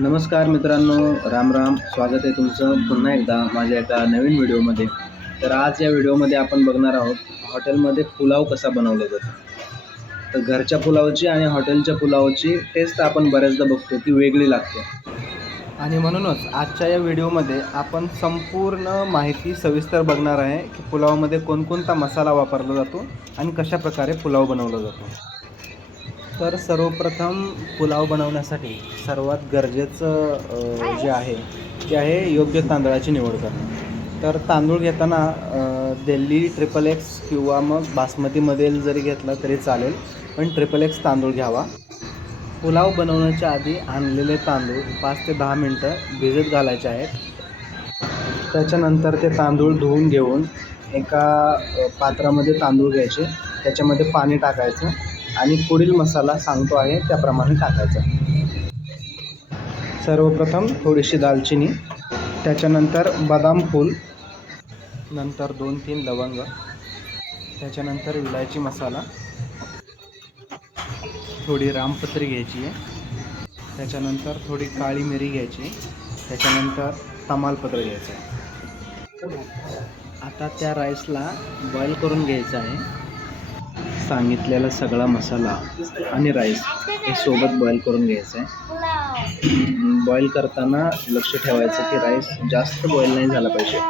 नमस्कार मित्रांनो, राम राम. स्वागत आहे तुमचं पुन्हा एकदा माझ्या एका नवीन व्हिडिओमध्ये. तर आज या व्हिडिओमध्ये आपण बघणार आहोत हॉटेलमध्ये पुलाव कसा बनवला जातो. तर घरच्या पुलावची आणि हॉटेलच्या पुलावची टेस्ट आपण बऱ्याचदा बघतो ती वेगळी लागते. आणि म्हणूनच आजच्या या व्हिडिओमध्ये आपण संपूर्ण माहिती सविस्तर बघणार आहे की पुलावमध्ये कोणकोणता मसाला वापरला जातो आणि कशा प्रकारे पुलाव बनवला जातो. तर सर्वप्रथम पुलाव बनवण्यासाठी सर्वात गरजेचं जे आहे ते आहे योग्य तांदळाची निवड करणं. तर तांदूळ घेताना दिल्ली XXX किंवा मग बासमतीमधील जरी घेतला तरी चालेल, पण XXX तांदूळ घ्यावा. पुलाव बनवण्याच्या आधी आणलेले तांदूळ 5 ते 10 मिनटं भिजत घालायचे आहेत. त्याच्यानंतर ते तांदूळ धुवून घेऊन एका पात्रामध्ये तांदूळ घ्यायचे, त्याच्यामध्ये पाणी टाकायचं आणि पुढील मसाला सांगतो आहे त्याप्रमाणे टाकायचा. सर्वप्रथम थोडीशी दालचिनी, त्याच्यानंतर बदाम फूल, नंतर 2-3 लवंग, त्याच्यानंतर विलायची मसाला, थोडी रामपत्री घ्यायची आहे, त्याच्यानंतर थोडी काळी मिरी घ्यायची, त्याच्यानंतर तमालपत्र घ्यायचं आहे. आता त्या राईसला बॉईल करून घ्यायचं आहे. सांगितलेला सगळा मसाला आणि राईस हे सोबत बॉईल करून घ्यायचं आहे. बॉईल करताना लक्ष ठेवायचं की राईस जास्त बॉईल नाही झाला पाहिजे.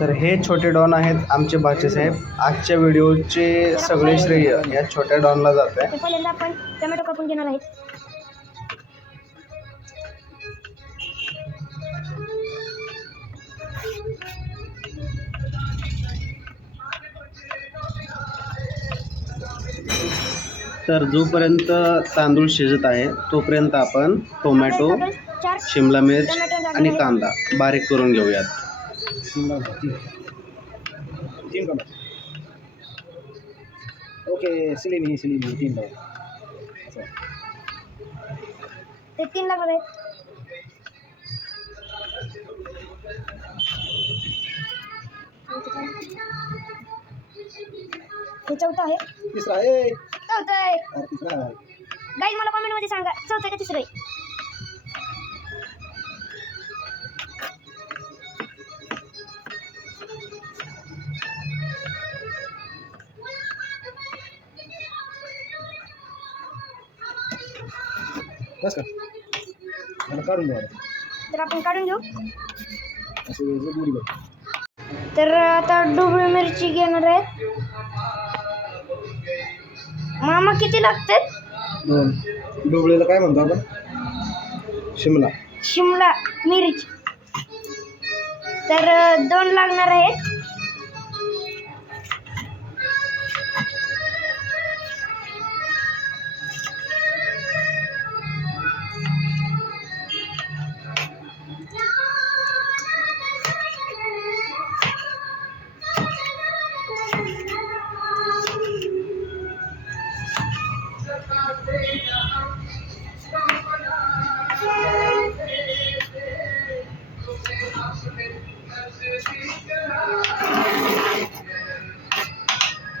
तर हे छोटे डॉन आहेत आमचे बाचेसाहेब. आजच्या व्हिडिओचे सगळे श्रेय या छोट्या डॉनला जात आहे. पहिल्यांदा आपण टोमॅटो कापून घेणार आहे. तर जोपर्यंत तांदूळ शिजत आहे तोपर्यंत आपण टोमॅटो, शिमला मिर्च आणि कांदा बारीक करून घेऊयात. ओके, सिलेमी 3 लाव. ते 3 लागणार आहेत. हे चौथा आहे. तिसरा आहे. चौथा आहे. तिसरा आहे. गाईज मला कमेंटमध्ये सांगा चौथा का तिसरा आहे. बस का? मला काढून द्या. तर आपण काढून घेऊ. असं बुडी बघ. तर आता ढोबळी मिरची घेणार आहेत. मामा किती लागतात? 2. डोबळीला काय म्हणतो आपण? शिमला मिरच. तर 2 लागणार आहेत.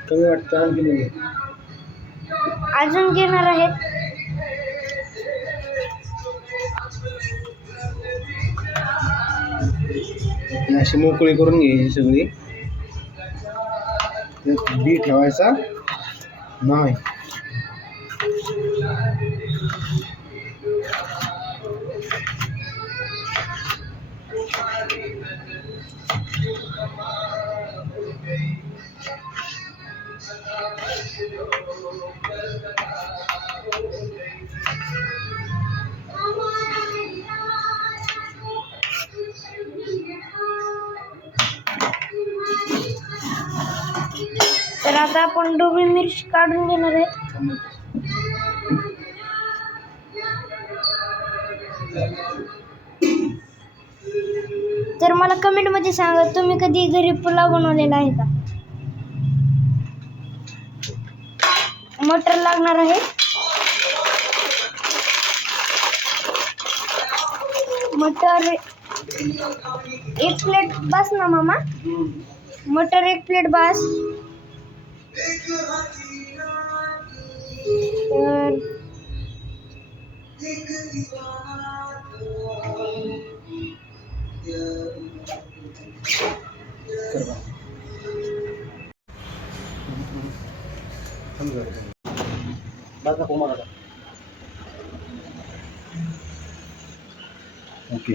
कमी वाटतं आणखी नाही. अजून घेणार आहेत. अशी मोकळी करून घ्यायची सगळी. बी ठेवायचा नाही. तर आता आपण ढोबळी मिरची काढून घेणार आहेत. तर मला कमेंटमध्ये सांगा तुम्ही कधी घरी पुलाव बनवलेला आहे का. मटर लागणार आहे. मटर 1 प्लेट बस ना मामा. मटर 1 प्लेट बस. तर ओके.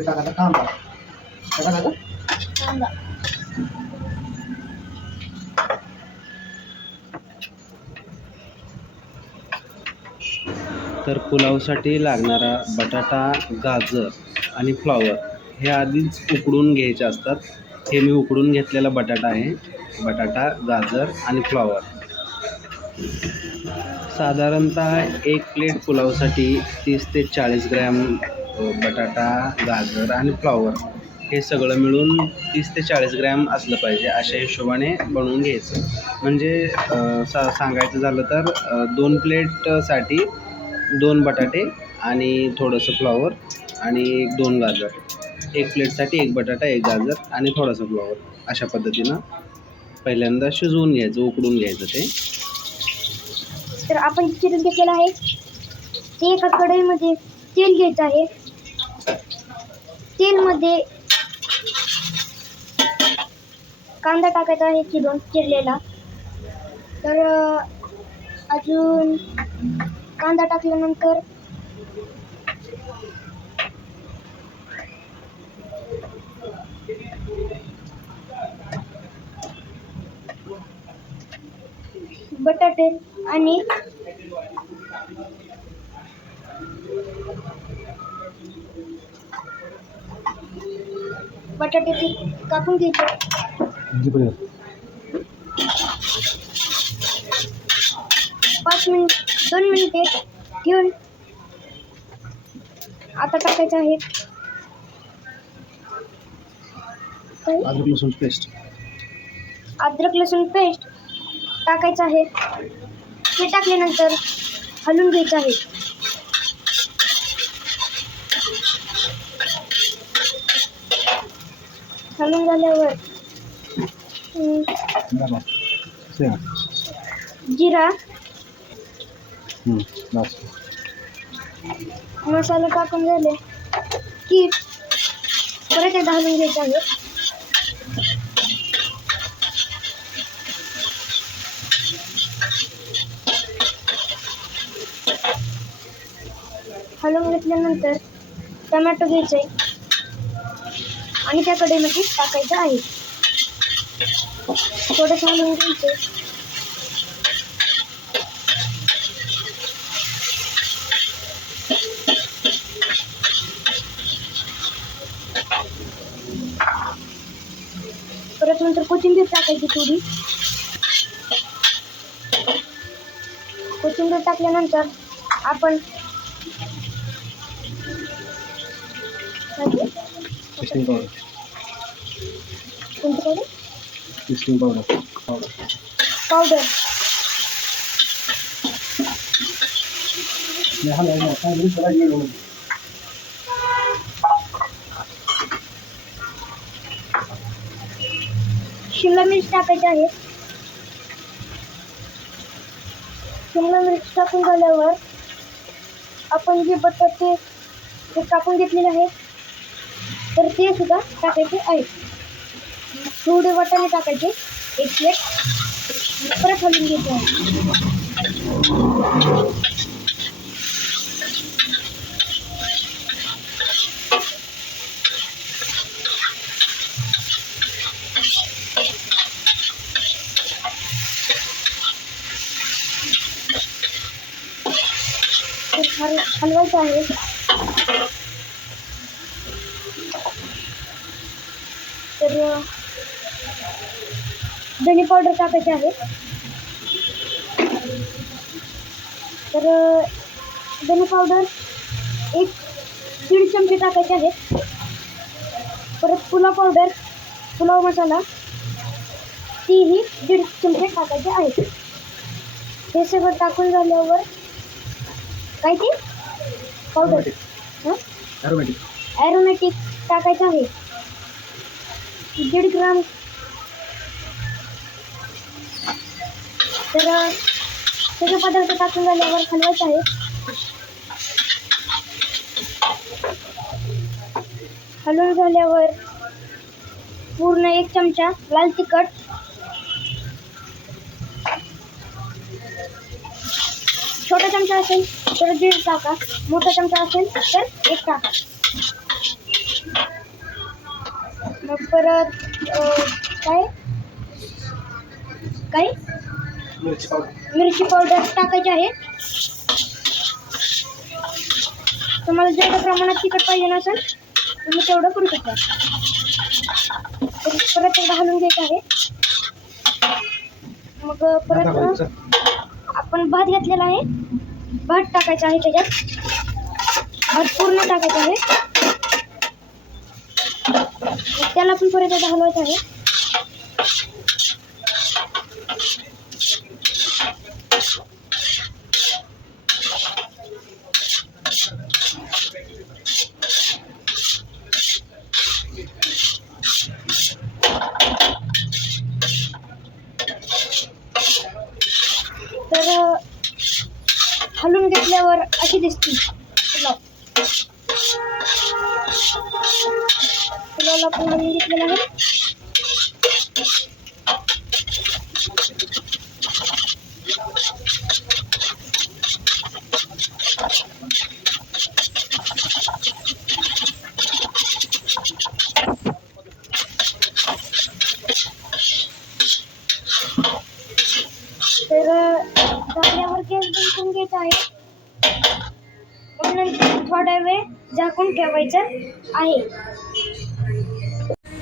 टाकायचा कांदा टाकायचा. कांदा. तर पुलावसाठी लागणारा बटाटा, गाजर आणि फ्लॉवर हे आधीच उकडून घ्यायचे असतात. हे मी उकडून घेतलेला बटाटा आहे. बटाटा, गाजर आणि फ्लॉवर. साधारणतः एक प्लेट पुलावसाठी 30 ते 40 ग्रॅम बटाटा, गाजर आणि फ्लॉवर हे सगळं मिळून 30 ते 40 ग्रॅम असलं पाहिजे. अशा हिशोबाने बनवून घ्यायचं. म्हणजे सांगायचं झालं तर 2 प्लेटसाठी 2 बटाटे आणि थोडंसं फ्लॉवर आणि 2 गाजर. 1 प्लेटसाठी 1 बटाटा, 1 गाजर आणि थोडासा फ्लॉवर. अशा पद्धतीनं पहिल्यांदा शिजवून घ्यायचं, उकडून घ्यायचं ते. तर आपण जे चिरून घेतलेलं आहे ते एका कढईमध्ये तेल घ्यायचं आहे. तेलमध्ये कांदा टाकायचा आहे चिरलेला. तर अजून कांदा टाकल्यानंतर बटाटे आणि बटाटे ते कापून घ्यायचे. 2 मिनिटे ठेवून आता टाकायचं आहे अद्रक लसूण पेस्ट. अद्रक लसूण पेस्ट टाकायचं आहे. ते टाकल्यानंतर हलवून घ्यायचं आहे. हलवून झाल्यावर जिरा, मसाला टाकून झाले की परत एकदा हलवून घ्यायचं आहे. हलवून घेतल्यानंतर टमॅटो घ्यायचे आणि त्या कढईमध्ये टाकायचं आहे. थोडंसं हलवून घ्यायचं. परत नंतर कोथिंबीर टाकायची थोडी. कोथिंबीर टाकल्यानंतर आपण टेस्टिंग पावडर. कोणती powder? Testing powder. Powder. Shimla मिर्च टाकायची आहे. शिमला मिर्च टाकून झाल्यावर आपण जे बटाटे ते कापून घेतलेले आहे तर ते सुद्धा टाकायचे आहे. थोडे वाटाणे टाकायचे 1 प्लेट. परत हलवून घ्यायचे आहे. हलवायचं आहे. तर धने पावडर टाकायचे आहे. तर धने पावडर 1-1.5 चमचे टाकायचे आहेत. परत पुलाव पावडर, पुलाव मसाला तीही 1.5 चमचे टाकायचे आहेत. हे सगळं टाकून झाल्यावर काय ते पावडर ॲरोमॅटिक टाकायचं आहे. 1.5 ग्राम तर सगळे पदार्थ टाकून झाल्यावर हलवायचं आहे. हलवून झाल्यावर पूर्ण 1 चमचा लाल तिखट, छोटा चमचा असेल तर 1.5 टाका, मोठा चमचा असेल तर 1 टाका. मग परत काय मिरची पावडर टाकायची आहे. तुम्हाला जेवढ्या प्रमाणात तिखट पाहिजे नसेल तुम्ही तेवढं करू शकता. परत एकदा हलवून घ्यायचं आहे. मग परत आपण भात घेतलेला आहे, भात टाकायचा आहे त्याच्यात. भात पूर्ण टाकायचा आहे. त्याला पण परत एकदा हलवायचं आहे. तर हलवून घेतल्यावर अशी दिसते पुलाव. पुलावला पण हलवून घेतलेला आहे. तर झाल्यावर गॅस बंद करून घ्यायचा आहे. मग नंतर थोडा वेळ झाकून ठेवायचं आहे.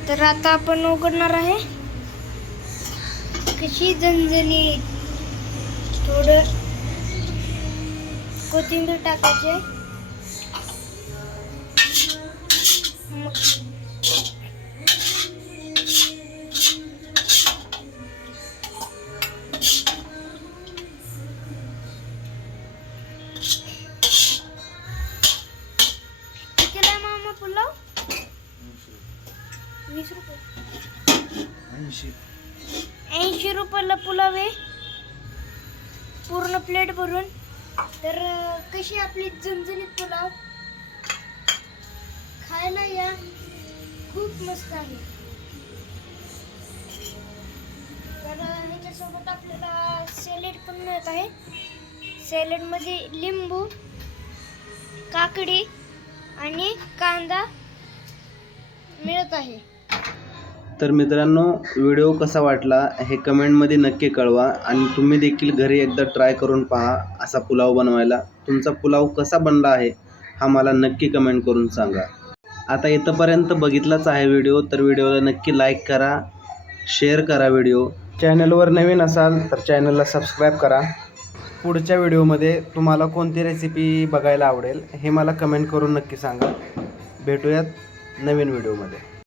तर आता आपण उघडणार आहे. कशी झणझणीत. थोडं कोथिंबीर टाकायचे. कितीला आहे मामा पुलाव? 20 रुपये. 80 रुपयाला पुलाव आहे पूर्ण प्लेट भरून. तर कशी आपली झणझणीत पुलाव खायला या, खूप मस्त आहे. तर ह्याच्यासोबत आपल्याला सॅलेड पण मिळत आहे. सॅलेडमध्ये लिंबू, काकडी आणि कांदा मिळत आहे. तर मित्रांनो, व्हिडिओ कसा वाटला हे कमेंटमध्ये नक्की कळवा आणि तुम्ही देखील घरी एकदा ट्राय करून पहा असा पुलाव बनवायला. तुमचा पुलाव कसा बनला आहे हा मला नक्की कमेंट करून सांगा. आता इथंपर्यंत बघितलाच आहे व्हिडिओ, तर व्हिडिओला नक्की लाईक करा, शेअर करा. व्हिडिओ चॅनलवर नवीन असाल तर चॅनलला सबस्क्राईब करा. पुढच्या व्हिडिओमध्ये तुम्हाला कोणती रेसिपी बघायला आवडेल हे मला कमेंट करून नक्की सांगा. भेटूयात नवीन व्हिडिओमध्ये.